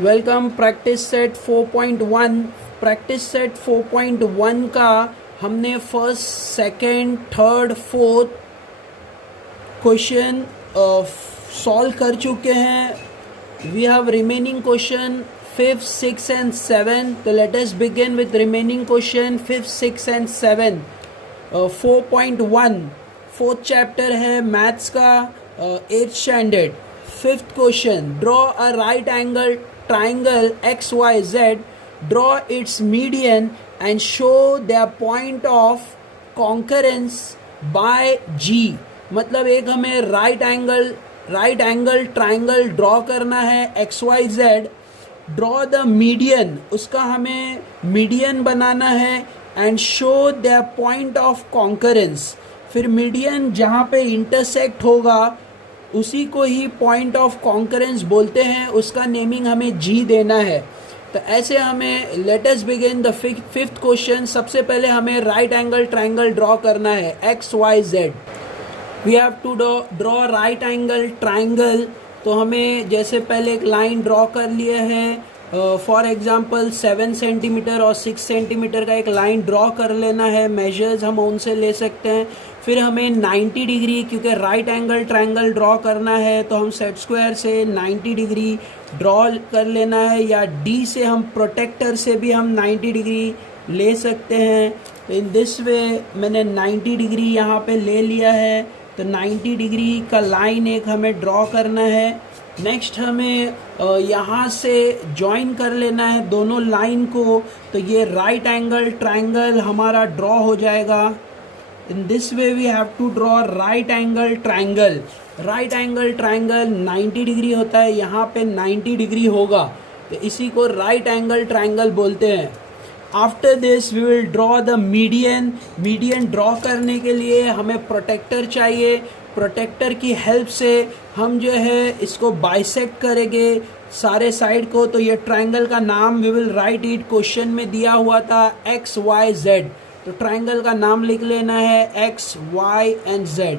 Welcome practice set 4.1। Practice set 4.1 का हमने first second third fourth question solve कर चुके हैं। We have remaining question 5th 6th and 7th। तो let us begin with remaining question 5th 6th and 7th। 4.1 fourth chapter है maths का, 8th standard. Fifth question, draw a right angle triangle XYZ, draw its median and show their point of concurrence by G। मतलब एक हमें right angle triangle draw करना है XYZ। Draw the median, उसका हमें median बनाना है and show their point of concurrence. फिर median जहाँ पे इंटरसेक्ट होगा उसी को ही पॉइंट ऑफ कॉन्करेंस बोलते हैं, उसका नेमिंग हमें जी देना है। तो ऐसे हमें late us begin the fifth question. सबसे पहले हमें राइट एंगल ट्राइंगल ड्रॉ करना है XYZ। We have to draw right angle triangle. तो हमें जैसे पहले एक लाइन ड्रॉ कर लिए है, फॉर एग्जांपल 7 सेंटीमीटर और 6 सेंटीमीटर का एक लाइन ड्रॉ कर लेना है। मेजर्स हम उनसे ले सकते हैं। फिर हमें 90 डिग्री, क्योंकि राइट एंगल ट्राइंगल ड्रॉ करना है तो हम सेट स्क्वायर से 90 डिग्री ड्रॉ कर लेना है, या डी से हम प्रोटेक्टर से भी हम 90 डिग्री ले सकते हैं। तो इन दिस वे मैंने 90 डिग्री यहाँ पे ले लिया है। तो 90 डिग्री का लाइन एक हमें ड्रॉ करना है। नेक्स्ट हमें यहाँ से जॉइन कर लेना है दोनों लाइन को। तो ये राइट एंगल ट्राइंगल हमारा ड्रॉ हो जाएगा। In this way we have to draw right angle triangle. Right angle triangle 90 degree होता है, यहाँ पे 90 डिग्री होगा, तो इसी को राइट एंगल ट्राइंगल बोलते हैं। After this we will draw the median. Median draw करने के लिए हमें प्रोटेक्टर चाहिए। प्रोटेक्टर की हेल्प से हम जो है इसको बाइसेक्ट करेंगे सारे साइड को। तो ये ट्राइंगल का नाम we will write it, question में दिया हुआ था XYZ। तो ट्राइंगल का नाम लिख लेना है X, Y एंड Z।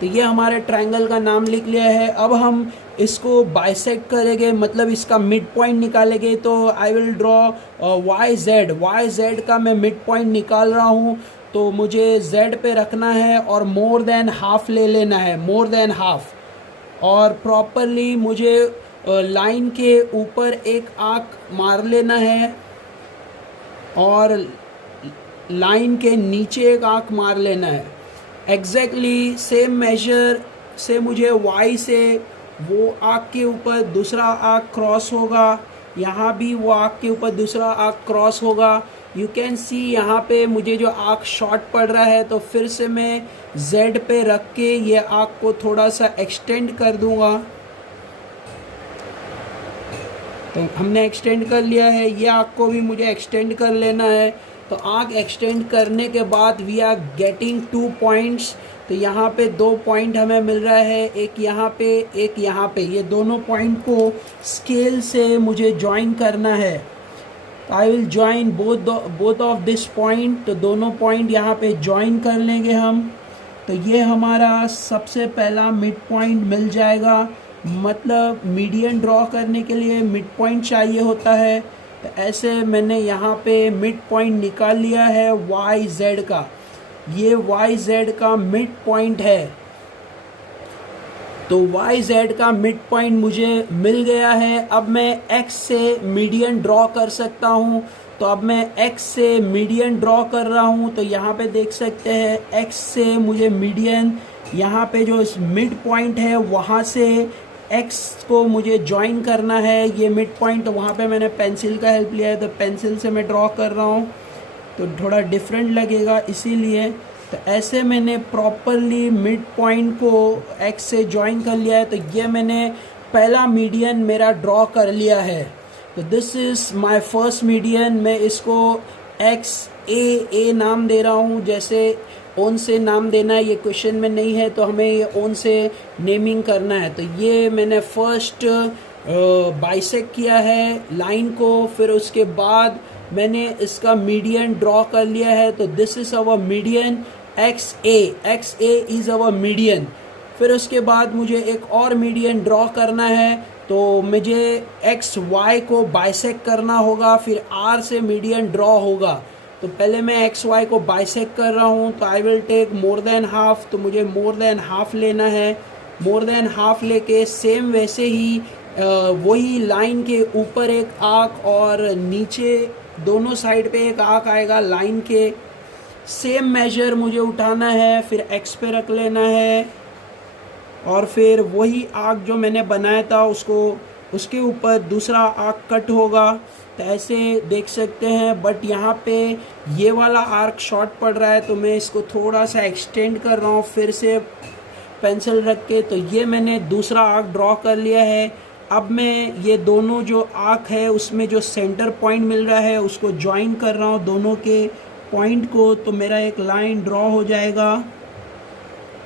तो ये हमारे ट्राइंगल का नाम लिख लिया है। अब हम इसको बाइसेक्ट करेंगे, मतलब इसका मिड पॉइंट निकालेंगे। तो आई विल ड्रॉ YZ का मैं मिड पॉइंट निकाल रहा हूँ। तो मुझे Z पे रखना है और मोर देन हाफ ले लेना है, मोर देन हाफ। और प्रॉपरली मुझे लाइन के ऊपर एक आर्क मार लेना है और लाइन के नीचे एक आर्क मार लेना है। एग्जैक्टली सेम मेजर से मुझे Y से वो आर्क के ऊपर दूसरा आर्क क्रॉस होगा, यहाँ भी वो आर्क के ऊपर दूसरा आर्क क्रॉस होगा। यू कैन सी यहाँ पे मुझे जो आर्क शॉर्ट पड़ रहा है, तो फिर से मैं Z पे रख के ये आर्क को थोड़ा सा एक्सटेंड कर दूंगा। तो हमने एक्सटेंड कर लिया है, ये आर्क को भी मुझे एक्सटेंड कर लेना है। तो आर्क एक्सटेंड करने के बाद वी आर गेटिंग 2 पॉइंट्स। तो यहाँ पे 2 पॉइंट हमें मिल रहा है, एक यहाँ पे एक यहाँ पे। ये दोनों पॉइंट को स्केल से मुझे ज्वाइन करना है। I will join both of this point. तो दोनों पॉइंट यहाँ पे ज्वाइन कर लेंगे हम। तो ये हमारा सबसे पहला मिड पॉइंट मिल जाएगा। मतलब मीडियन ड्रॉ करने के लिए मिड पॉइंट चाहिए होता है। तो ऐसे मैंने यहाँ पे मिड पॉइंट निकाल लिया है YZ का। ये YZ का मिड पॉइंट है। तो YZ का मिड पॉइंट मुझे मिल गया है। अब मैं X से मीडियन ड्रॉ कर सकता हूँ। तो अब मैं X से मीडियन ड्रॉ कर रहा हूँ। तो यहाँ पे देख सकते हैं X से मुझे मीडियन, यहाँ पे जो मिड पॉइंट है वहाँ से X को मुझे ज्वाइन करना है। ये मिड पॉइंट, वहाँ पे मैंने पेंसिल का हेल्प लिया है, तो पेंसिल से मैं ड्रॉ कर रहा हूँ तो थोड़ा डिफरेंट लगेगा इसीलिए। तो ऐसे मैंने प्रॉपरली मिड पॉइंट को X से ज्वाइन कर लिया है। तो ये मैंने पहला मीडियन मेरा ड्रॉ कर लिया है। तो this is my first median. मैं इसको XA नाम दे रहा हूँ। जैसे ओन से नाम देना है, ये क्वेश्चन में नहीं है, तो हमें ये ओन से नेमिंग करना है। तो ये मैंने फर्स्ट बाइसेक्ट किया है लाइन को, फिर उसके बाद मैंने इसका मीडियन ड्रॉ कर लिया है। तो this is our median XA is our median. फिर उसके बाद मुझे एक और मीडियन ड्रॉ करना है। तो मुझे एक्स वाई को बाइसेक्ट करना होगा, फिर आर से मीडियन ड्रॉ होगा। तो पहले मैं एक्स वाई को बाइसेक्ट कर रहा हूँ, तो I will take more than half, तो मुझे मोर देन हाफ लेना है। मोर देन हाफ लेके सेम वैसे ही वही लाइन के ऊपर एक आर्क और नीचे दोनों साइड पे एक आर्क आएगा लाइन के, सेम मेजर मुझे उठाना है, फिर एक्स पे रख लेना है और फिर वही आर्क जो मैंने बनाया था उसके ऊपर दूसरा आर्क कट होगा। तो ऐसे देख सकते हैं, बट यहाँ पे ये वाला आर्क शॉर्ट पड़ रहा है तो मैं इसको थोड़ा सा एक्सटेंड कर रहा हूँ फिर से पेंसिल रख के। तो ये मैंने दूसरा आर्क ड्रॉ कर लिया है। अब मैं ये दोनों जो आर्क है उसमें जो सेंटर पॉइंट मिल रहा है उसको ज्वाइन कर रहा हूँ दोनों के पॉइंट को, तो मेरा एक लाइन ड्रॉ हो जाएगा,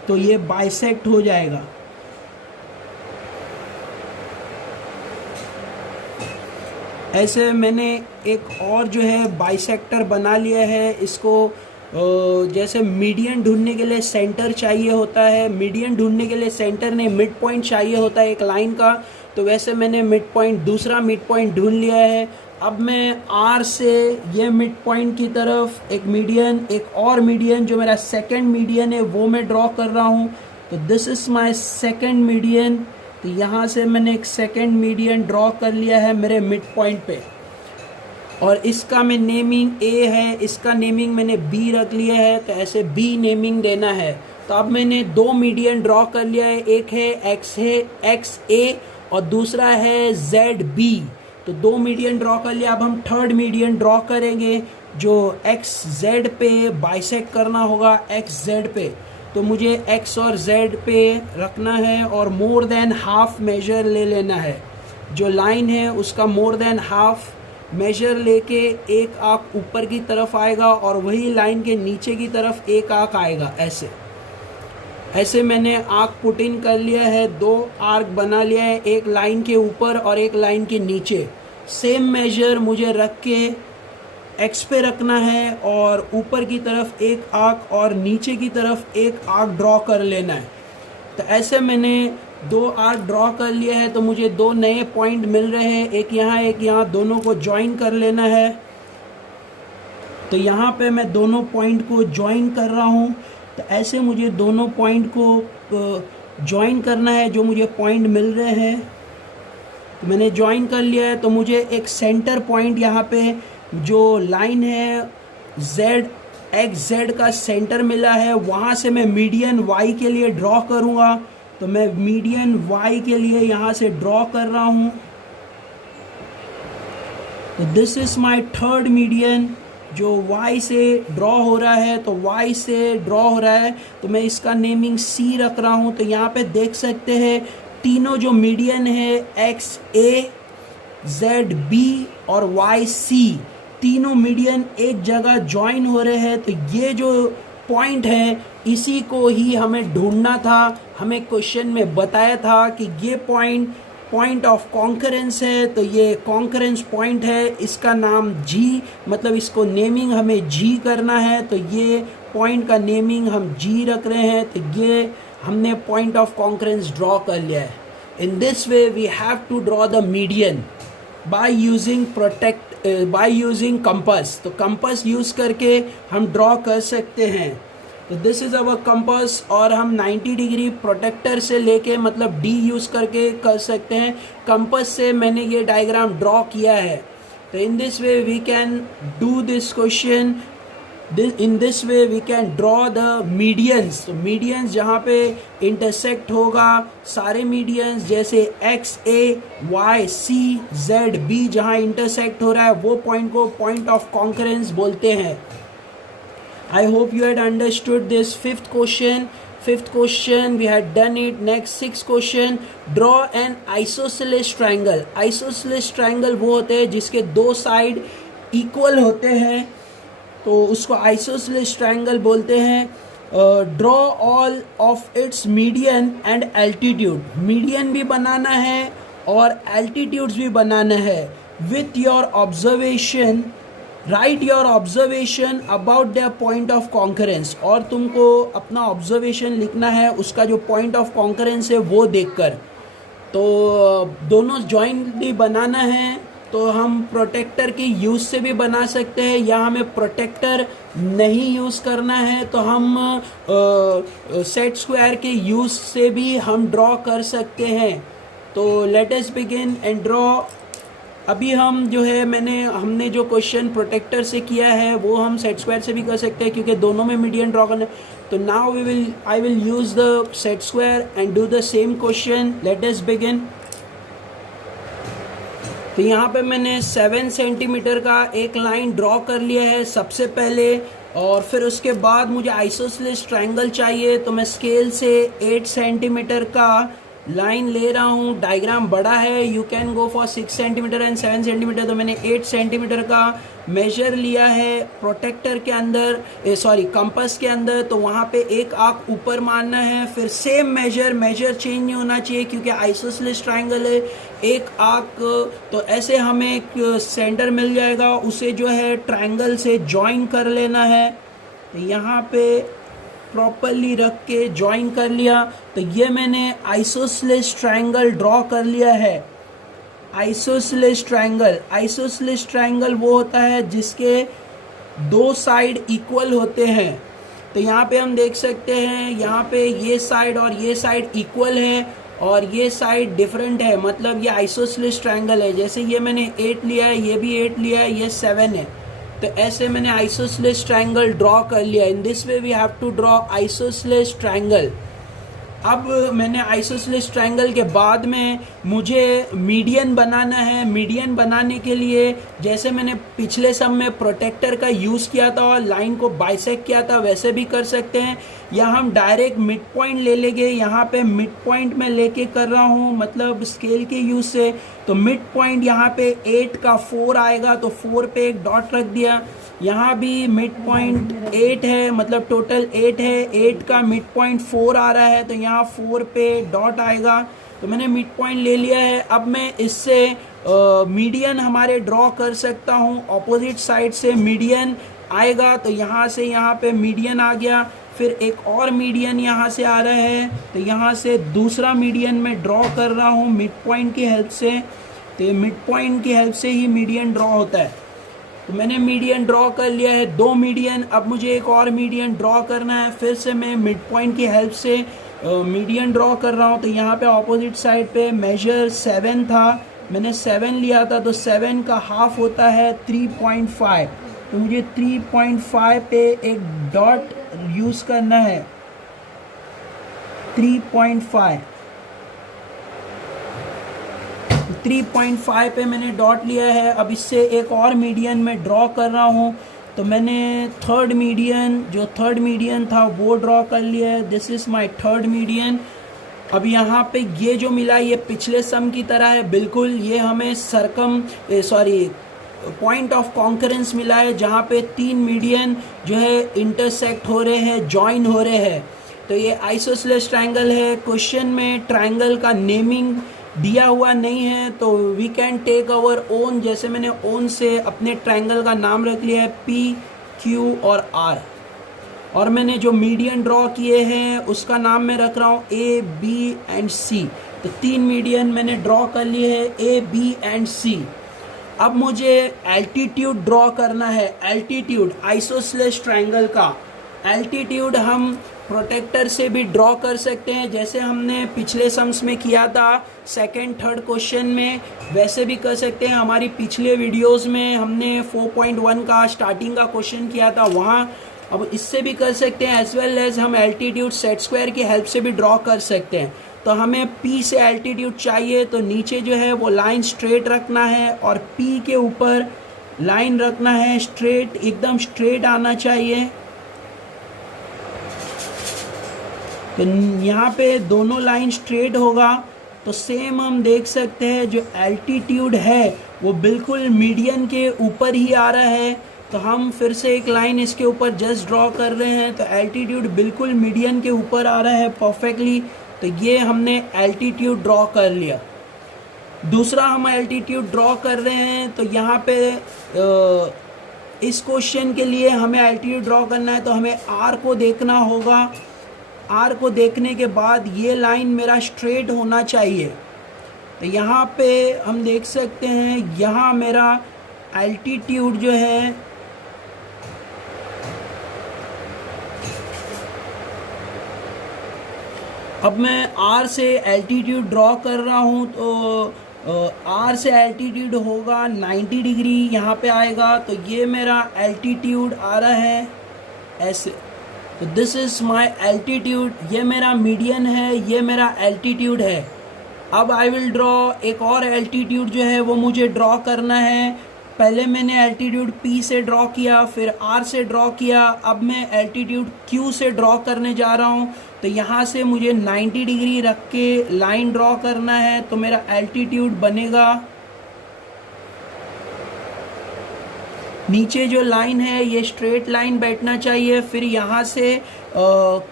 तो ये बाइसेक्ट हो जाएगा। ऐसे मैंने एक और जो है बाइसेक्टर बना लिया है। इसको जैसे मीडियन ढूंढने के लिए सेंटर चाहिए होता है, मीडियन ढूंढने के लिए सेंटर नहीं मिड पॉइंट चाहिए होता है एक लाइन का, तो वैसे मैंने मिड पॉइंट दूसरा मिड पॉइंट ढूंढ लिया है। अब मैं आर से ये मिड पॉइंट की तरफ एक और मीडियन जो मेरा सेकंड मीडियन है वो मैं ड्रॉ कर रहा हूँ। तो this is my second median. तो यहाँ से मैंने एक सेकंड मीडियन ड्रॉ कर लिया है मेरे मिड पॉइंट पे, और इसका मैं नेमिंग ए है, इसका नेमिंग मैंने बी रख लिया है, तो ऐसे बी नेमिंग देना है। तो अब मैंने दो मीडियन ड्रॉ कर लिया है, एक है एक्स ए और दूसरा है जेड बी। तो दो मीडियन ड्रॉ कर लिया। अब हम थर्ड मीडियन ड्रॉ करेंगे जो एक्स जेड पे बाइसेक्ट करना होगा एक्स जेड पे। तो मुझे एक्स और जेड पे रखना है और मोर देन हाफ मेजर ले लेना है। जो लाइन है उसका मोर देन हाफ मेजर लेके एक आर्क ऊपर की तरफ आएगा और वही लाइन के नीचे की तरफ एक आर्क आएगा। ऐसे मैंने आर्क पुट इन कर लिया है, दो आर्क बना लिया है, एक लाइन के ऊपर और एक लाइन के नीचे। सेम मेजर मुझे रख के एक्स पे रखना है और ऊपर की तरफ एक आर्क और नीचे की तरफ एक आर्क ड्रॉ कर लेना है। तो ऐसे मैंने दो आर्क ड्रॉ कर लिया है, तो मुझे दो नए पॉइंट मिल रहे हैं, एक यहाँ, दोनों को ज्वाइन कर लेना है। तो यहाँ पे मैं दोनों पॉइंट को ज्वाइन कर रहा हूँ। तो ऐसे मुझे दोनों पॉइंट को ज्वाइन करना है जो मुझे पॉइंट मिल रहे हैं। तो मैंने ज्वाइन कर लिया है। तो मुझे एक सेंटर पॉइंट यहाँ पे जो लाइन है एक्स जेड का सेंटर मिला है, वहाँ से मैं मीडियन वाई के लिए ड्रॉ करूँगा। तो मैं मीडियन वाई के लिए यहाँ से ड्रॉ कर रहा हूँ। तो this is my third median जो वाई से ड्रॉ हो रहा है। तो वाई से ड्रॉ हो रहा है तो मैं इसका नेमिंग सी रख रहा हूँ। तो यहाँ पे देख सकते हैं तीनों जो मीडियन है एक्स ए, जेड बी और वाई सी, तीनों मीडियन एक जगह ज्वाइन हो रहे हैं। तो ये जो पॉइंट है इसी को ही हमें ढूंढना था। हमें क्वेश्चन में बताया था कि ये पॉइंट ऑफ कॉन्करेंस है, तो ये कॉन्करेंस पॉइंट है, इसका नाम जी, मतलब इसको नेमिंग हमें जी करना है। तो ये पॉइंट का नेमिंग हम जी रख रहे हैं। तो ये हमने पॉइंट ऑफ कॉन्करेंस ड्रॉ कर लिया है। In this way we have to draw the median by using compass. तो कंपास यूज़ करके हम ड्रॉ कर सकते हैं। तो दिस इज़ अवर कंपास, और हम 90 डिग्री प्रोटेक्टर से लेके मतलब डी यूज़ करके कर सकते हैं। कंपास से मैंने ये डायग्राम ड्रॉ किया है। तो in this way we can do this question. In this way we can draw the medians. तो मीडियंस जहाँ पे इंटरसेक्ट होगा, सारे मीडियंस जैसे X A, Y C, Z B जहाँ इंटरसेक्ट हो रहा है वो पॉइंट को पॉइंट ऑफ कॉन्करेंस बोलते हैं। I hope you had understood this fifth question we had done it. Next sixth question, draw an isosceles triangle. Isosceles triangle वो होते हैं जिसके दो साइड इक्वल होते हैं, तो उसको isosceles triangle बोलते हैं। Draw all of its median and altitude. Median भी बनाना है और एल्टीट्यूड्स भी बनाना है। With your observation right your observation about the point of concurrence. और तुमको अपना ऑब्जर्वेशन लिखना है उसका जो पॉइंट ऑफ कॉन्करेंस है वो देखकर। तो दोनों जॉइंटली बनाना है तो हम प्रोटेक्टर की यूज़ से भी बना सकते हैं, या हमें प्रोटेक्टर नहीं यूज़ करना है तो हम सेट स्क्वायर के यूज़ से भी हम ड्रॉ कर सकते हैं। तो let us begin and draw. अभी हम जो है हमने जो क्वेश्चन प्रोटेक्टर से किया है वो हम सेट स्क्वायर से भी कर सकते हैं, क्योंकि दोनों में मीडियन ड्रॉ करना है। तो now I will use the set square and do the same question. Late us begin. तो यहाँ पे मैंने 7 सेंटीमीटर का एक लाइन ड्रॉ कर लिया है सबसे पहले, और फिर उसके बाद मुझे आइसोसेलेस ट्रायंगल चाहिए। तो मैं स्केल से 8 सेंटीमीटर का लाइन ले रहा हूँ। डायग्राम बड़ा है, you can go for 6 centimetre and 7 centimetre. तो मैंने 8 सेंटीमीटर का मेजर लिया है प्रोटेक्टर के अंदर, कंपास के अंदर। तो वहाँ पे एक आर्क ऊपर मारना है, फिर सेम मेजर चेंज नहीं होना चाहिए क्योंकि आइसोसेलेस ट्रायंगल है। एक आर्क, तो ऐसे हमें एक सेंटर मिल जाएगा, उसे जो है ट्रायंगल से ज्वाइन कर लेना है। तो यहाँ पे प्रॉपरली रख के ज्वाइन कर लिया। तो ये मैंने आइसोसेलेस ट्रायंगल ड्रॉ कर लिया है। आइसोसेलेस ट्रायंगल वो होता है जिसके दो साइड इक्वल होते हैं। तो यहाँ पे हम देख सकते हैं, यहाँ पे ये साइड और ये साइड इक्वल है और ये साइड डिफरेंट है, मतलब ये आइसोसेलेस ट्रायंगल है। जैसे ये मैंने 8 लिया है, ये भी 8 लिया है, ये 7 है। तो ऐसे मैंने आइसोसेलेस ट्रायंगल ड्रॉ कर लिया। In this way we have to draw isosceles triangle. अब मैंने आइसोसेलेस ट्रायंगल के बाद में मुझे मीडियन बनाना है। मीडियन बनाने के लिए जैसे मैंने पिछले सम में प्रोटेक्टर का यूज़ किया था और लाइन को बाइसेक्ट किया था, वैसे भी कर सकते हैं, या हम डायरेक्ट मिड पॉइंट ले लेंगे। यहाँ पे मिड पॉइंट में लेके कर रहा हूँ, मतलब स्केल के यूज़ से। तो मिड पॉइंट यहाँ पे 8 का 4 आएगा, तो 4 पे एक डॉट रख दिया। यहाँ भी मिड पॉइंट 8 है, मतलब टोटल 8 है, 8 का मिड पॉइंट 4 आ रहा है, तो यहाँ 4 पे डॉट आएगा। तो मैंने मिड पॉइंट ले लिया है। अब मैं इससे मीडियन हमारे ड्रॉ कर सकता हूँ। ऑपोजिट साइड से मीडियन आएगा, तो यहाँ से यहाँ पे मीडियन आ गया। फिर एक और मीडियन यहाँ से आ रहा है, तो यहाँ से दूसरा मीडियन मैं ड्रॉ कर रहा हूँ मिड पॉइंट की हेल्प से। तो मिड पॉइंट की हेल्प से ही मीडियन ड्रॉ होता है। तो मैंने मीडियन ड्रॉ कर लिया है, 2 मीडियन। अब मुझे एक और मीडियन ड्रॉ करना है, फिर से मैं मिड पॉइंट की हेल्प से मीडियन ड्रॉ कर रहा हूँ। तो यहाँ पे ऑपोजिट साइड पे मेजर 7 था, मैंने 7 लिया था, तो 7 का हाफ होता है 3.5। तो मुझे 3.5 पे एक डॉट यूज़ करना है। 3.5 पे मैंने डॉट लिया है। अब इससे एक और मीडियन मैं ड्रॉ कर रहा हूँ। तो मैंने थर्ड मीडियन था वो ड्रॉ कर लिया है। This is my third median. अब यहाँ पे ये जो मिला ये पिछले सम की तरह है बिल्कुल। ये हमें पॉइंट ऑफ कॉन्करेंस मिला है, जहाँ पे 3 मीडियन जो है इंटरसेक्ट हो रहे हैं, जॉइन हो रहे हैं। तो ये आइसोसेलेस ट्रायंगल है। क्वेश्चन में ट्रायंगल का नेमिंग दिया हुआ नहीं है, तो we can take our own. जैसे मैंने ओन से अपने ट्रायंगल का नाम रख लिया है P, Q और R। और मैंने जो मीडियन ड्रॉ किए हैं उसका नाम मैं रख रहा हूँ A, B एंड C। तो 3 मीडियन मैंने ड्रॉ कर लिए हैं, A, B एंड C। अब मुझे एल्टीट्यूड ड्रॉ करना है। एल्टीट्यूड आइसोसेलेस ट्रायंगल का एल्टीट्यूड हम प्रोटेक्टर से भी ड्रॉ कर सकते हैं, जैसे हमने पिछले सम्स में किया था सेकंड थर्ड क्वेश्चन में, वैसे भी कर सकते हैं। हमारी पिछले वीडियोस में हमने 4.1 का स्टार्टिंग का क्वेश्चन किया था वहाँ। अब इससे भी कर सकते हैं, एज वेल एज हम एल्टीट्यूड सेट स्क्वायर की हेल्प से भी ड्रॉ कर सकते हैं। तो हमें P से एल्टीट्यूड चाहिए, तो नीचे जो है वो लाइन स्ट्रेट रखना है और P के ऊपर लाइन रखना है स्ट्रेट, एकदम स्ट्रेट आना चाहिए। तो यहाँ पे दोनों लाइन स्ट्रेट होगा। तो सेम हम देख सकते हैं जो एल्टीट्यूड है वो बिल्कुल मीडियन के ऊपर ही आ रहा है। तो हम फिर से एक लाइन इसके ऊपर जस्ट ड्रॉ कर रहे हैं, तो एल्टीट्यूड बिल्कुल मीडियन के ऊपर आ रहा है परफेक्टली। तो ये हमने एल्टीट्यूड ड्रॉ कर लिया। दूसरा हम एल्टीट्यूड ड्रॉ कर रहे हैं, तो यहाँ पे इस क्वेश्चन के लिए हमें एल्टीट्यूड ड्रॉ करना है, तो हमें R को देखना होगा। R को देखने के बाद ये लाइन मेरा स्ट्रेट होना चाहिए। तो यहाँ पे हम देख सकते हैं, यहाँ मेरा एल्टीट्यूड जो है अब मैं R से एल्टीट्यूड ड्रॉ कर रहा हूँ, तो R से एल्टीट्यूड होगा 90 डिग्री, यहाँ पे आएगा। तो ये मेरा एल्टीट्यूड आ रहा है ऐसे। तो दिस इज़ माय एल्टीट्यूड, ये मेरा मीडियन है, ये मेरा एल्टीट्यूड है। अब आई विल ड्रॉ एक और एल्टीट्यूड जो है वो मुझे ड्रॉ करना है। पहले मैंने एल्टीट्यूड P से ड्रॉ किया, फिर R से ड्रॉ किया, अब मैं एल्टीट्यूड Q से ड्रॉ करने जा रहा हूँ। तो यहाँ से मुझे 90 डिग्री रख के लाइन ड्रॉ करना है। तो मेरा एल्टीट्यूड बनेगा, नीचे जो लाइन है ये स्ट्रेट लाइन बैठना चाहिए, फिर यहाँ से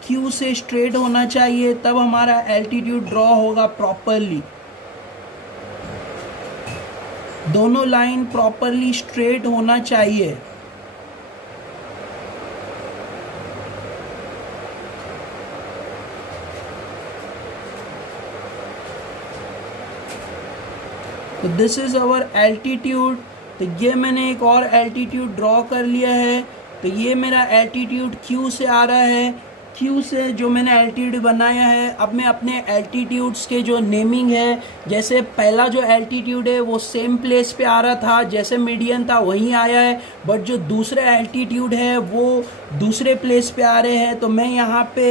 Q से स्ट्रेट होना चाहिए, तब हमारा एल्टीट्यूड ड्रॉ होगा प्रॉपरली। दोनों लाइन प्रॉपरली स्ट्रेट होना चाहिए। तो दिस इज आवर एल्टीट्यूड। तो ये मैंने एक और एल्टीट्यूड ड्रॉ कर लिया है। तो ये मेरा एल्टीट्यूड Q से आ रहा है। Q से जो मैंने एल्टीट्यूड बनाया है, अब मैं अपने एल्टीट्यूड्स के जो नेमिंग है, जैसे पहला जो एल्टीट्यूड है वो सेम प्लेस पे आ रहा था, जैसे मीडियन था वहीं आया है, बट जो दूसरे एल्टीट्यूड है वो दूसरे प्लेस पे आ रहे हैं। तो मैं यहाँ पे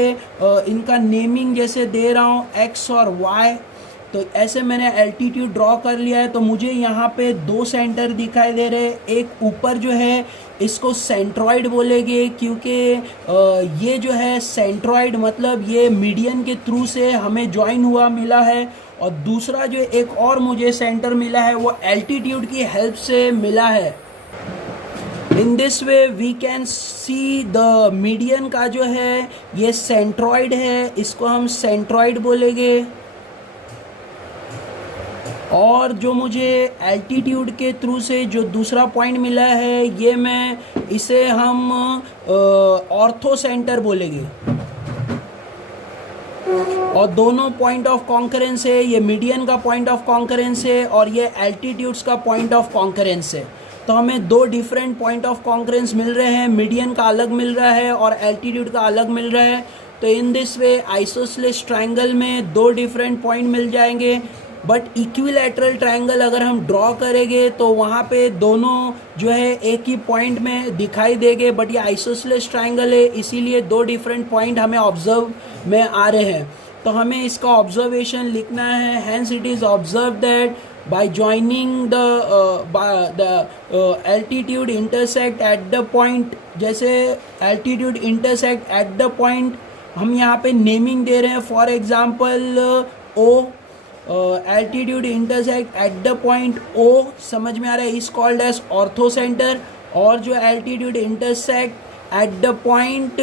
इनका नेमिंग जैसे दे रहा हूँ X और Y। तो ऐसे मैंने एल्टीट्यूड ड्रॉ कर लिया है। तो मुझे यहाँ पे दो सेंटर दिखाई दे रहे हैं। एक ऊपर जो है इसको सेंट्रॉइड बोलेंगे, क्योंकि ये जो है सेंट्रॉइड मतलब ये मीडियन के थ्रू से हमें ज्वाइन हुआ मिला है। और दूसरा जो एक और मुझे सेंटर मिला है वो एल्टीट्यूड की हेल्प से मिला है। In this way we can see the median का जो है ये सेंट्रॉइड है, इसको हम सेंट्रॉइड बोलेंगे। और जो मुझे एल्टीट्यूड के थ्रू से जो दूसरा पॉइंट मिला है, ये मैं इसे हम ऑर्थो सेंटर बोलेंगे। और दोनों पॉइंट ऑफ कॉन्करेंस है, ये मीडियन का पॉइंट ऑफ कॉन्करेंस है और ये एल्टीट्यूड्स का पॉइंट ऑफ कॉन्करेंस है। तो हमें दो डिफरेंट पॉइंट ऑफ कॉन्करेंस मिल रहे हैं, मीडियन का अलग मिल रहा है और एल्टीट्यूड का अलग मिल रहा है। तो in this way isosceles triangle में दो डिफरेंट पॉइंट मिल जाएंगे। बट इक्विलैटरल ट्रायंगल अगर हम ड्रॉ करेंगे तो वहाँ पे दोनों जो है एक ही पॉइंट में दिखाई देंगे। बट ये आइसोसेलेस ट्रायंगल है, इसीलिए दो डिफरेंट पॉइंट हमें ऑब्जर्व में आ रहे हैं। तो हमें इसका ऑब्जर्वेशन लिखना है। Hence it is observe that by joining the altitude intersect at the point, जैसे altitude intersect at the point हम यहाँ पे नेमिंग दे रहे हैं। For example O altitude intersect at the point O, समझ में आ रहा है, is called as orthocentre. और जो altitude intersect at the point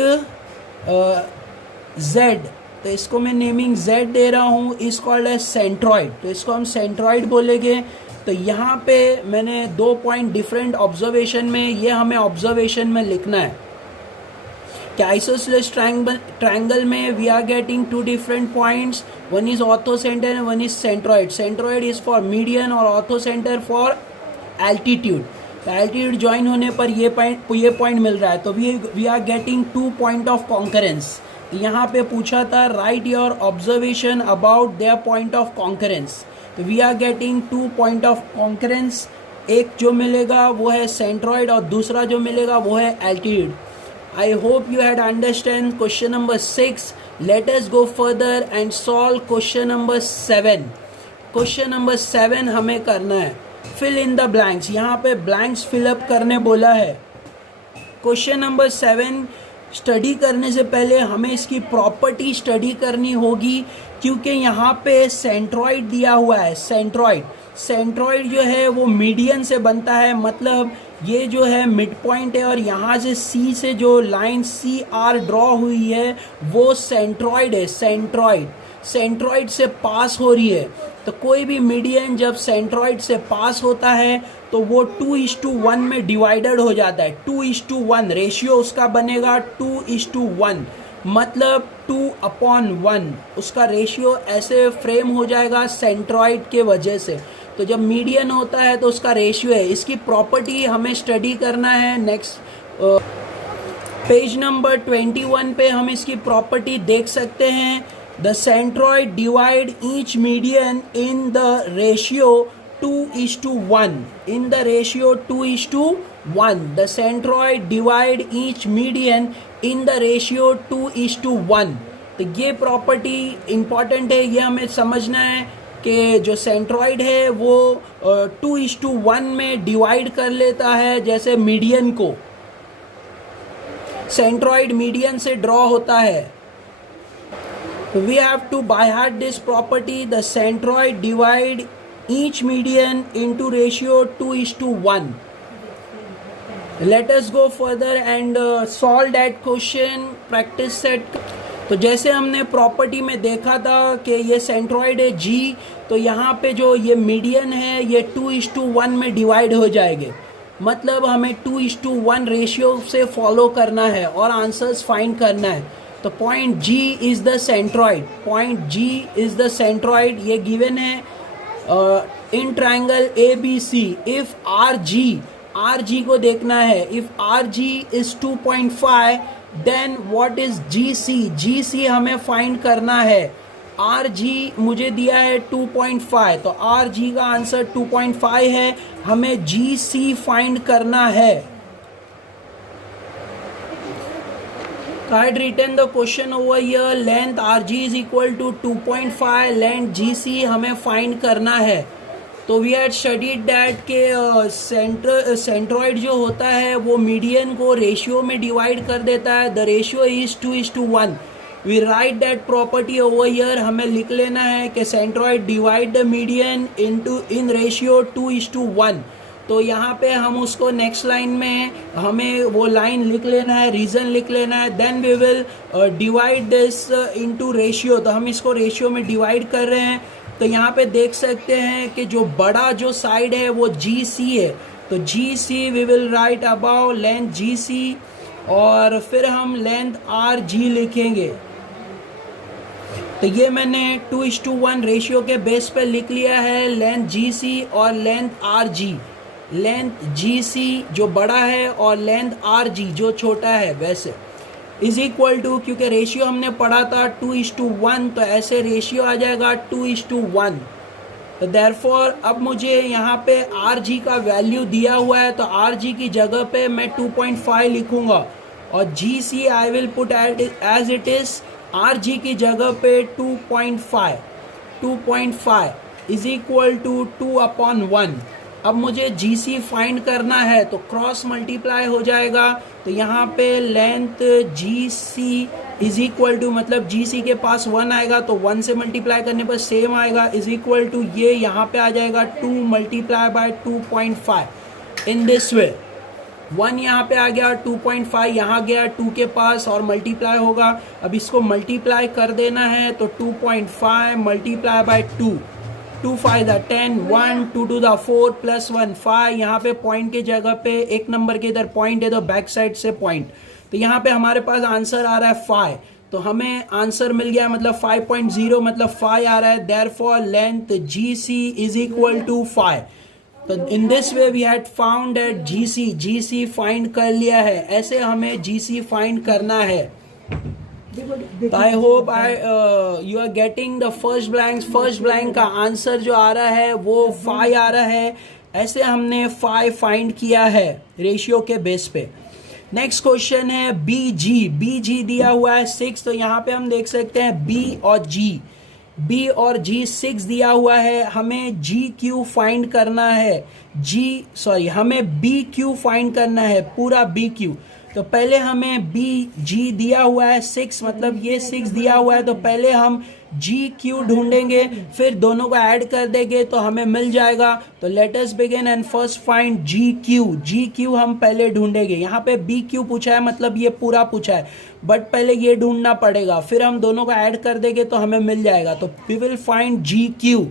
Z, तो इसको मैं नेमिंग Z दे रहा हूँ, इज कॉल्ड एज सेंट्रॉइड। तो इसको हम सेंट्रॉइड बोलेंगे। तो यहाँ पे मैंने दो पॉइंट डिफरेंट ऑब्जर्वेशन में, ये हमें ऑब्जर्वेशन में लिखना है कि आइसोसेलेस ट्रायंगल में we are getting two different points, one is orthocentre and one is centroid. Centroid is for median और ऑर्थो सेंटर फॉर एल्टीट्यूड। तो एल्टीट्यूड ज्वाइन होने पर ये पॉइंट मिल रहा है। तो we are getting two point of concurrence. यहाँ पे पूछा था write your observation about their point of concurrence. तो we are getting two point of concurrence. एक जो मिलेगा वो है सेंट्रॉइड और दूसरा जो मिलेगा वो है altitude. I hope you had understand question number 6. Let us go further and solve question number 7. Question number 7 हमें करना है fill in the blanks। यहाँ पे blanks fill up करने बोला है। Question number 7 स्टडी करने से पहले हमें इसकी प्रॉपर्टी स्टडी करनी होगी, क्योंकि यहाँ पे सेंट्रॉइड दिया हुआ है। सेंट्रॉइड जो है वो मीडियन से बनता है, मतलब ये जो है मिड पॉइंट है और यहाँ से C से जो लाइन CR ड्रॉ हुई है वो सेंट्रॉइड है। सेंट्रॉइड से पास हो रही है। तो कोई भी मीडियन जब सेंट्रॉइड से पास होता है तो वो 2:1 में डिवाइडेड हो जाता है। 2:1 रेशियो उसका बनेगा 2:1। मतलब 2/1 उसका रेशियो ऐसे फ्रेम हो जाएगा सेंट्रॉइड के वजह से। तो जब मीडियन होता है तो उसका रेशियो है। इसकी प्रॉपर्टी हमें स्टडी करना है। नेक्स्ट पेज नंबर 21 पे हम इसकी प्रॉपर्टी देख सकते हैं। The centroid divide each median in the ratio 2:1 in the ratio 2:1। The centroid divide each median in the ratio 2:1। तो ये प्रॉपर्टी इंपॉर्टेंट है, ये हमें समझना है कि जो सेंट्रॉइड है वो 2:1 में डिवाइड कर लेता है। जैसे मीडियन को, सेंट्रॉइड मीडियन से ड्रॉ होता है। We have to by heart this property. The centroid divide each median into ratio 2:1। Let us go further and solve that question. Practice set. तो जैसे हमने प्रॉपर्टी में देखा था कि ये सेंट्रॉइड है G, तो यहाँ पे जो ये मीडियन है ये 2:1 में डिवाइड हो जाएंगे। मतलब हमें 2:1 रेशियो से फॉलो करना है और आंसर्स फाइंड करना है। तो point G is the centroid. Point G is the centroid, ये गिवन है in triangle ABC। If RG को देखना है। If RG is 2.5 then what is GC हमें फाइंड करना है। RG मुझे दिया है 2.5, तो RG का आंसर 2.5 है। हमें GC फाइंड करना है। I had written the question over here. Length RG is equal to 2.5, length GC हमें फाइंड करना है। तो वी हैड स्टडीड दैट के सेंट्रॉइड जो होता है वो मीडियन को रेशियो में डिवाइड कर देता है। The ratio is 2:1। We write that property over here. हमें लिख लेना है कि centroid divide the median in ratio 2:1। तो यहाँ पे हम उसको नेक्स्ट लाइन में हमें वो लाइन लिख लेना है, रीजन लिख लेना है। Then we will divide this into ratio. तो हम इसको रेशियो में डिवाइड कर रहे हैं। तो यहाँ पे देख सकते हैं कि जो बड़ा जो साइड है वो GC है। तो GC we will write about length GC और फिर हम लेंथ RG लिखेंगे। तो ये मैंने 2:1 रेशियो के बेस पे लिख लिया है लेंथ GC और लेंथ RG। लेंथ GC जो बड़ा है और लेंथ RG जो छोटा है वैसे इज इक्वल टू, क्योंकि रेशियो हमने पढ़ा था 2:1, तो ऐसे रेशियो आ जाएगा 2:1। तो देयरफॉर अब मुझे यहाँ पे RG का वैल्यू दिया हुआ है, तो RG की जगह पे मैं 2.5 लिखूंगा और GC I will put as it is. RG की जगह पे 2.5 इज इक्वल टू 2/1। अब मुझे GC फाइंड करना है, तो क्रॉस मल्टीप्लाई हो जाएगा। तो यहाँ पे length GC is equal to, मतलब GC के पास 1 आएगा तो 1 से मल्टीप्लाई करने पर सेम आएगा, इज इक्वल टू ये यहाँ पे आ जाएगा 2 मल्टीप्लाई बाय 2.5 इन दिस वे। 1 यहाँ पे आ गया, 2.5 यहाँ गया 2 के पास और मल्टीप्लाई होगा। अब इसको मल्टीप्लाई कर देना है, तो 2.5 multiply by 2, 2 5 10, 1 2 to the 4 plus 1 5। यहाँ पे पॉइंट के जगह पे एक नंबर के इधर पॉइंट है तो बैक साइड से पॉइंट। तो यहाँ पे हमारे पास आंसर आ रहा है 5। तो हमें आंसर मिल गया, मतलब 5.0 मतलब 5 आ रहा है। Therefore length GC is equal to 5। तो in this way we had found that GC find कर लिया है। ऐसे हमें GC फाइंड करना है। I hope you are getting the first blank का आंसर जो आ रहा है वो 5 आ रहा है। ऐसे हमने 5 फाइंड किया है रेशियो के बेस पे। नेक्स्ट क्वेश्चन है BG दिया हुआ है 6। तो यहाँ पे हम देख सकते हैं B और G 6 दिया हुआ है। हमें GQ फाइंड करना है। हमें BQ फाइंड करना है, पूरा BQ। तो पहले हमें BG दिया हुआ है 6, मतलब ये 6 दिया हुआ है, तो पहले हम GQ ढूंढेंगे, फिर दोनों को ऐड कर देंगे तो हमें मिल जाएगा। तो let us begin and first find GQ हम पहले ढूंढेंगे। यहाँ पे BQ पूछा है, मतलब ये पूरा पूछा है, बट पहले ये ढूंढना पड़ेगा, फिर हम दोनों को ऐड कर देंगे तो हमें मिल जाएगा। तो we will find GQ।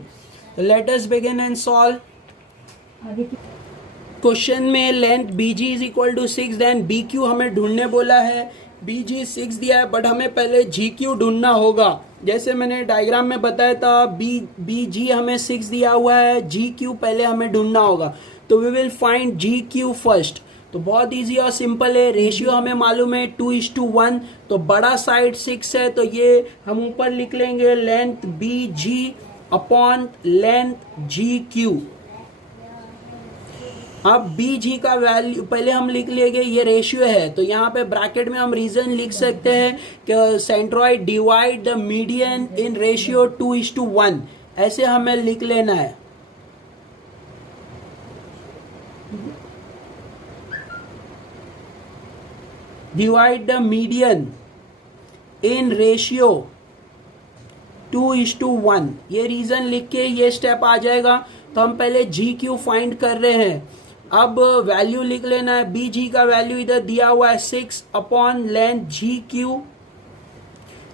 Let us begin and solve. Question में length BG is equal to 6, then BQ हमें ढूंढने बोला है। बी जी 6 दिया है, बट हमें पहले जी क्यू ढूंढना होगा। जैसे मैंने डायग्राम में बताया था, बी जी हमें 6 दिया हुआ है, जी क्यू पहले हमें ढूंढना होगा। तो we will find G Q first. तो बहुत इजी और सिंपल है, रेशियो हमें मालूम है 2:1। तो बड़ा साइड 6 है, तो ये हम ऊपर लिख लेंगे लेंथ बी जी अपॉन लेंथ जी क्यू। अब बी जी का वैल्यू पहले हम लिख लेंगे, ये रेशियो है, तो यहाँ पे ब्रैकेट में हम रीजन लिख सकते हैं कि centroid divide the median in ratio 2:1, ऐसे हमें लिख लेना है। Divide the median in ratio 2:1, ये रीजन लिख के ये स्टेप आ जाएगा। तो हम पहले जी क्यू फाइंड कर रहे हैं। अब वैल्यू लिख लेना है, बी जी का वैल्यू इधर दिया हुआ है 6 upon length G Q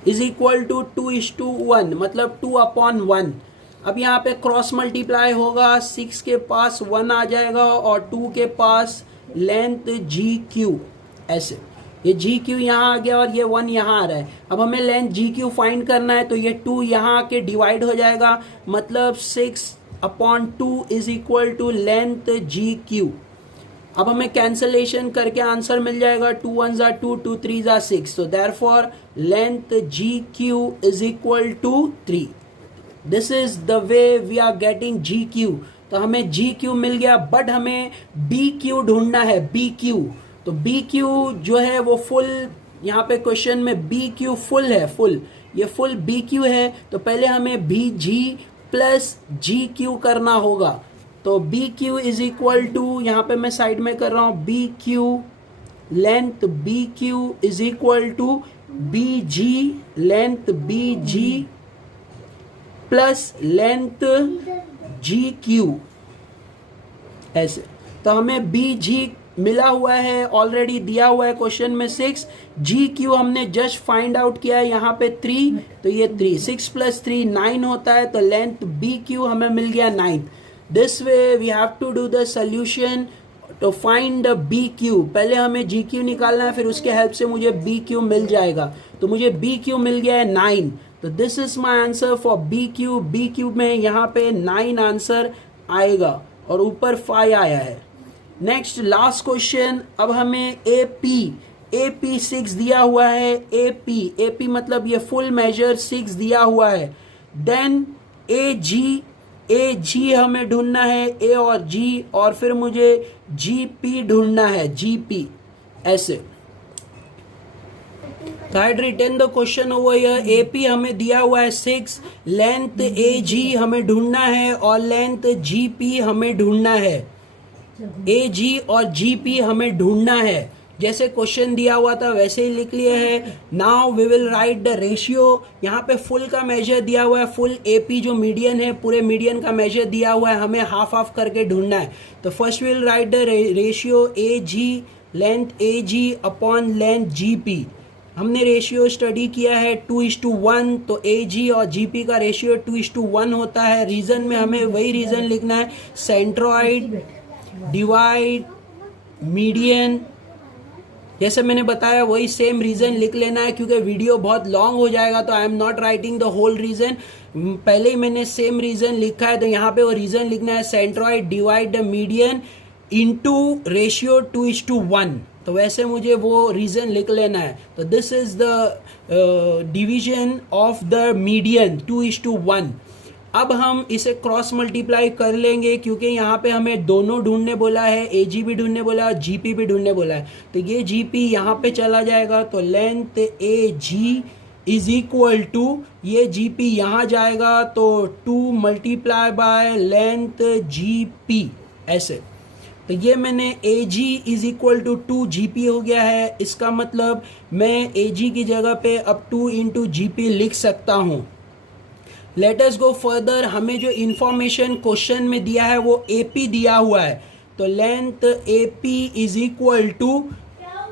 is equal to 2:1, मतलब 2/1। अब यहाँ पे क्रॉस मल्टीप्लाई होगा, 6 के पास 1 आ जाएगा और 2 के पास लेंथ जी क्यू, ऐसे ये जी क्यू यहाँ आ गया और ये 1 यहाँ आ रहा है। अब हमें लेंथ जी क्यू फाइंड करना है, तो ये 2 यहाँ आके डिवाइड हो जाएगा, मतलब 6/2 is equal to length G Q. अब हमें कैंसलेशन करके आंसर मिल जाएगा, 2 1s are 2, 2 3s are 6, so therefore length GQ is equal to 3. This is the way we are getting GQ. तो हमें GQ मिल गया, बट हमें BQ ढूंढना है, BQ। तो BQ जो है वो फुल, यहाँ पे क्वेश्चन में BQ फुल है, फुल, ये फुल BQ है। तो पहले हमें BG प्लस GQ करना होगा। तो BQ इज इक्वल टू, यहाँ पे मैं साइड में कर रहा हूँ, BQ length BQ is equal to BG length BG plus length GQ, ऐसे। तो हमें BG मिला हुआ है, ऑलरेडी दिया हुआ है क्वेश्चन में 6, GQ हमने जस्ट फाइंड आउट किया है यहाँ पे 3, तो ये 3, 6 प्लस 3 9 होता है, तो लेंथ BQ हमें मिल गया 9। This way we have to do the solution to find the BQ। पहले हमें GQ निकालना है, फिर उसके हेल्प से मुझे BQ मिल जाएगा। तो मुझे BQ मिल गया है 9। तो this is my answer for BQ। BQ में यहाँ पे 9 आंसर आएगा और ऊपर 5 आया है। नेक्स्ट लास्ट क्वेश्चन, अब हमें AP 6 दिया हुआ है, AP मतलब ये फुल मेजर 6 दिया हुआ है। देन AG हमें ढूंढना है, A और G, और फिर मुझे GP ढूंढना है, GP, ऐसे। तो I return the question over here. AP हमें दिया हुआ है 6, लेंथ AG हमें ढूंढना है और लेंथ GP हमें ढूंढना है, AG और GP हमें ढूंढना है। जैसे क्वेश्चन दिया हुआ था वैसे ही लिख लिए है। Now we will write the ratio. यहाँ पे फुल का मेजर दिया हुआ है, फुल AP जो मीडियन है, पूरे मीडियन का मेजर दिया हुआ है, हमें हाफ हाफ करके ढूंढना है। तो first will write the ratio AG length AG upon length GP। हमने रेशियो स्टडी किया है 2:1, तो AG और GP का रेशियो 2:1 होता है। रीजन में हमें वही रीजन लिखना है, सेंट्रॉइड डिवाइड मीडियन, जैसे मैंने बताया वही सेम रीजन लिख लेना है, क्योंकि वीडियो बहुत लॉन्ग हो जाएगा। तो I am not writing the whole reason, पहले ही मैंने सेम रीजन लिखा है, तो यहाँ पे वो रीजन लिखना है, centroid divide the median into ratio 2:1। तो वैसे मुझे वो रीजन लिख लेना है। तो this is the division of the median 2:1। अब हम इसे क्रॉस मल्टीप्लाई कर लेंगे, क्योंकि यहाँ पे हमें दोनों ढूंढने बोला है, AG भी ढूंढने बोला है और GP भी ढूंढने बोला है। तो ये GP यहाँ पे चला जाएगा, तो length AG is equal to, ये GP यहाँ जाएगा, तो 2 मल्टीप्लाई बाय लेंथ GP, ऐसे। तो ये मैंने AG is equal to 2 GP हो गया है। इसका मतलब मैं AG की जगह पे अब 2 इंटू GP लिख सकता हूँ। Late us go further. हमें जो इंफॉर्मेशन क्वेश्चन में दिया है वो AP दिया हुआ है, तो length AP is equal to,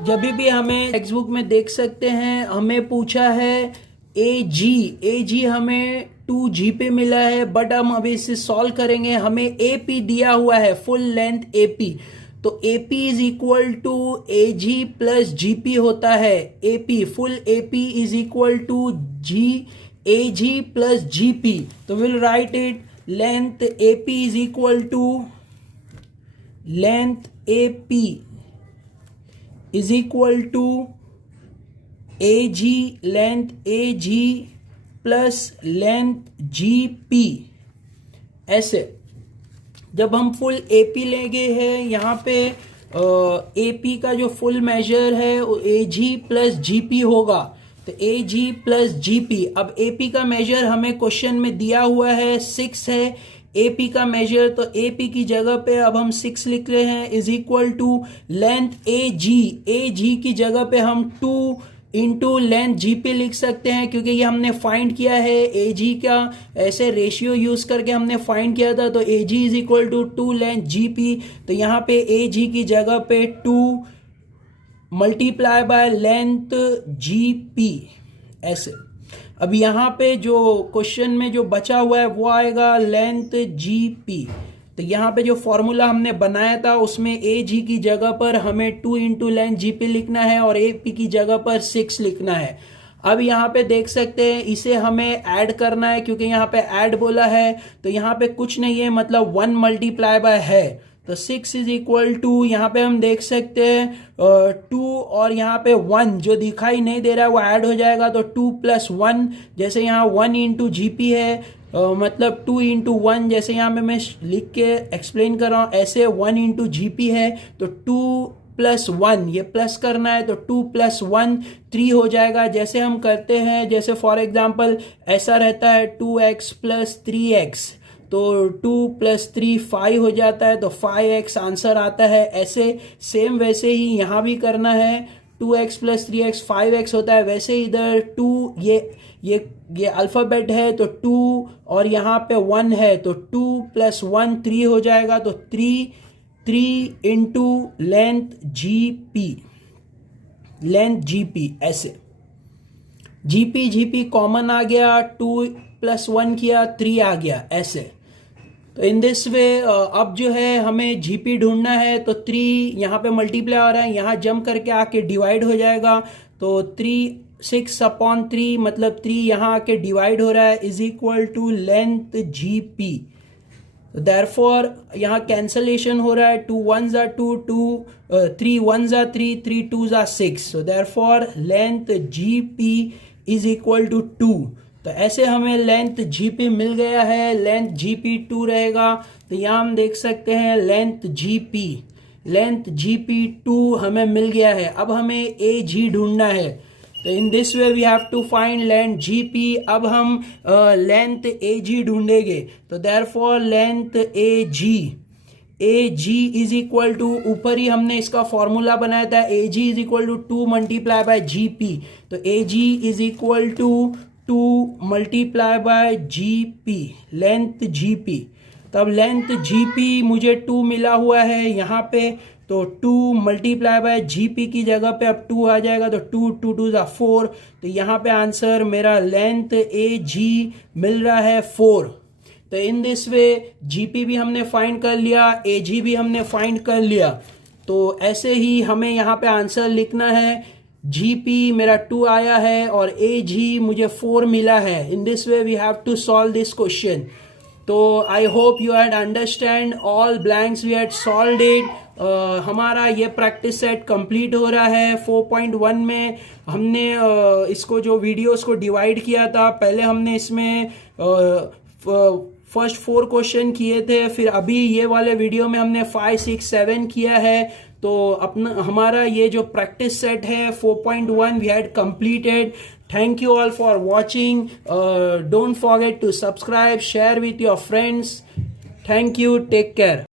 जब भी हमें टेक्स्ट बुक में देख सकते हैं, हमें पूछा है AG हमें 2 GP मिला है, बट हम अभी इसे सॉल्व करेंगे। हमें AP दिया हुआ है, फुल लेंथ AP, तो AP is equal to AG plus GP होता है. AP full AP is equal to AG plus GP. तो will write it. Length AP is equal to AG length AG plus length GP. ऐसे जब हम full AP लेंगे हैं यहाँ पे AP का जो फुल मेजर है वो AG प्लस GP होगा. तो AG प्लस GP. अब AP का मेजर हमें क्वेश्चन में दिया हुआ है 6 है AP का मेजर. तो AP की जगह पे अब हम 6 लिख रहे हैं is equal to length AG की जगह पे हम 2 इंटू लेंथ GP लिख सकते हैं क्योंकि ये हमने फाइंड किया है AG का ऐसे रेशियो यूज करके हमने फाइंड किया था. तो AG is equal to 2 length GP. तो यहाँ पे AG की जगह पे 2 मल्टीप्लाई बाय लेंथ GP. ऐसे अब यहाँ पे जो क्वेश्चन में जो बचा हुआ है वो आएगा लेंथ GP. तो यहाँ पे जो फॉर्मूला हमने बनाया था उसमें AG की जगह पर हमें 2 इंटू लेंथ GP लिखना है और AP की जगह पर 6 लिखना है. अब यहाँ पे देख सकते हैं इसे हमें ऐड करना है क्योंकि यहाँ पे ऐड बोला है. तो यहाँ पे कुछ नहीं है मतलब 1 मल्टीप्लाई बाय है. तो 6 इज इक्वल टू यहाँ पे हम देख सकते हैं 2 और यहाँ पे 1 जो दिखाई नहीं दे रहा है वो ऐड हो जाएगा. तो 2 प्लस 1 जैसे यहाँ 1 इंटू GP है मतलब 2 इंटू 1 जैसे यहाँ पे मैं लिख के एक्सप्लेन कर रहा हूँ ऐसे 1 इंटू GP है. तो 2 प्लस 1 ये प्लस करना है तो 2 प्लस 1 3 हो जाएगा. जैसे हम करते हैं जैसे फॉर एग्जांपल ऐसा रहता है 2x प्लस 3x. तो 2 प्लस 3 5 हो जाता है. तो 5x आंसर आता है. ऐसे सेम वैसे ही यहाँ भी करना है. 2x प्लस 3x 5x होता है. वैसे इधर 2 ये अल्फ़ाबेट है तो 2 और यहाँ पे 1 है तो 2 प्लस 1 3 हो जाएगा. तो 3 इंटू लेंथ GP ऐसे GP कॉमन आ गया. 2 प्लस 1 किया 3 आ गया ऐसे. तो इन दिस वे अब जो है हमें GP ढूंढना है. तो 3 यहाँ पे मल्टीप्लाई हो रहा है यहाँ जंप करके आके डिवाइड हो जाएगा. तो 6 अपॉन 3 मतलब 3 यहाँ आके डिवाइड हो रहा है is equal to length GP. Therefore यहाँ कैंसलेशन हो रहा है. 2 1s are 2 3 1s are 3 3 2s are 6. सो therefore length GP is equal to 2. तो ऐसे हमें लेंथ GP मिल गया है. लेंथ GP 2 रहेगा. तो यहाँ हम देख सकते हैं लेंथ GP 2 हमें मिल गया है. अब हमें AG ढूंढना है. तो in this way we have to find length GP. अब हम लेंथ AG ढूंढेंगे. तो therefore length AG is equal to ऊपर ही हमने इसका फॉर्मूला बनाया था AG is equal to 2 multiply by GP. तो AG is equal to 2 multiply by GP length GP. तब लेंथ GP मुझे 2 मिला हुआ है यहाँ पे. तो 2 मल्टीप्लाई बाय GP की जगह पे अब 2 आ जाएगा. तो 2 2 2 4. तो यहाँ पे आंसर मेरा लेंथ AG मिल रहा है 4. तो इन दिस वे GP भी हमने फाइंड कर लिया AG भी हमने फाइंड कर लिया. तो ऐसे ही हमें यहाँ पे आंसर लिखना है. GP मेरा 2 आया है और AG मुझे 4 मिला है. In this way we have to solve this question. तो I hope you had understand all blanks we had solved it. हमारा ये प्रैक्टिस सेट कंप्लीट हो रहा है. 4.1 में हमने इसको जो वीडियोस को डिवाइड किया था. पहले हमने इसमें फर्स्ट 4 क्वेश्चन किए थे. फिर अभी ये वाले वीडियो में हमने 5 6 7 किया है. तो अपना हमारा ये जो प्रैक्टिस सेट है 4.1 we had completed. Thank you all for watching. Don't forget to subscribe, share with your friends. Thank you. Take care.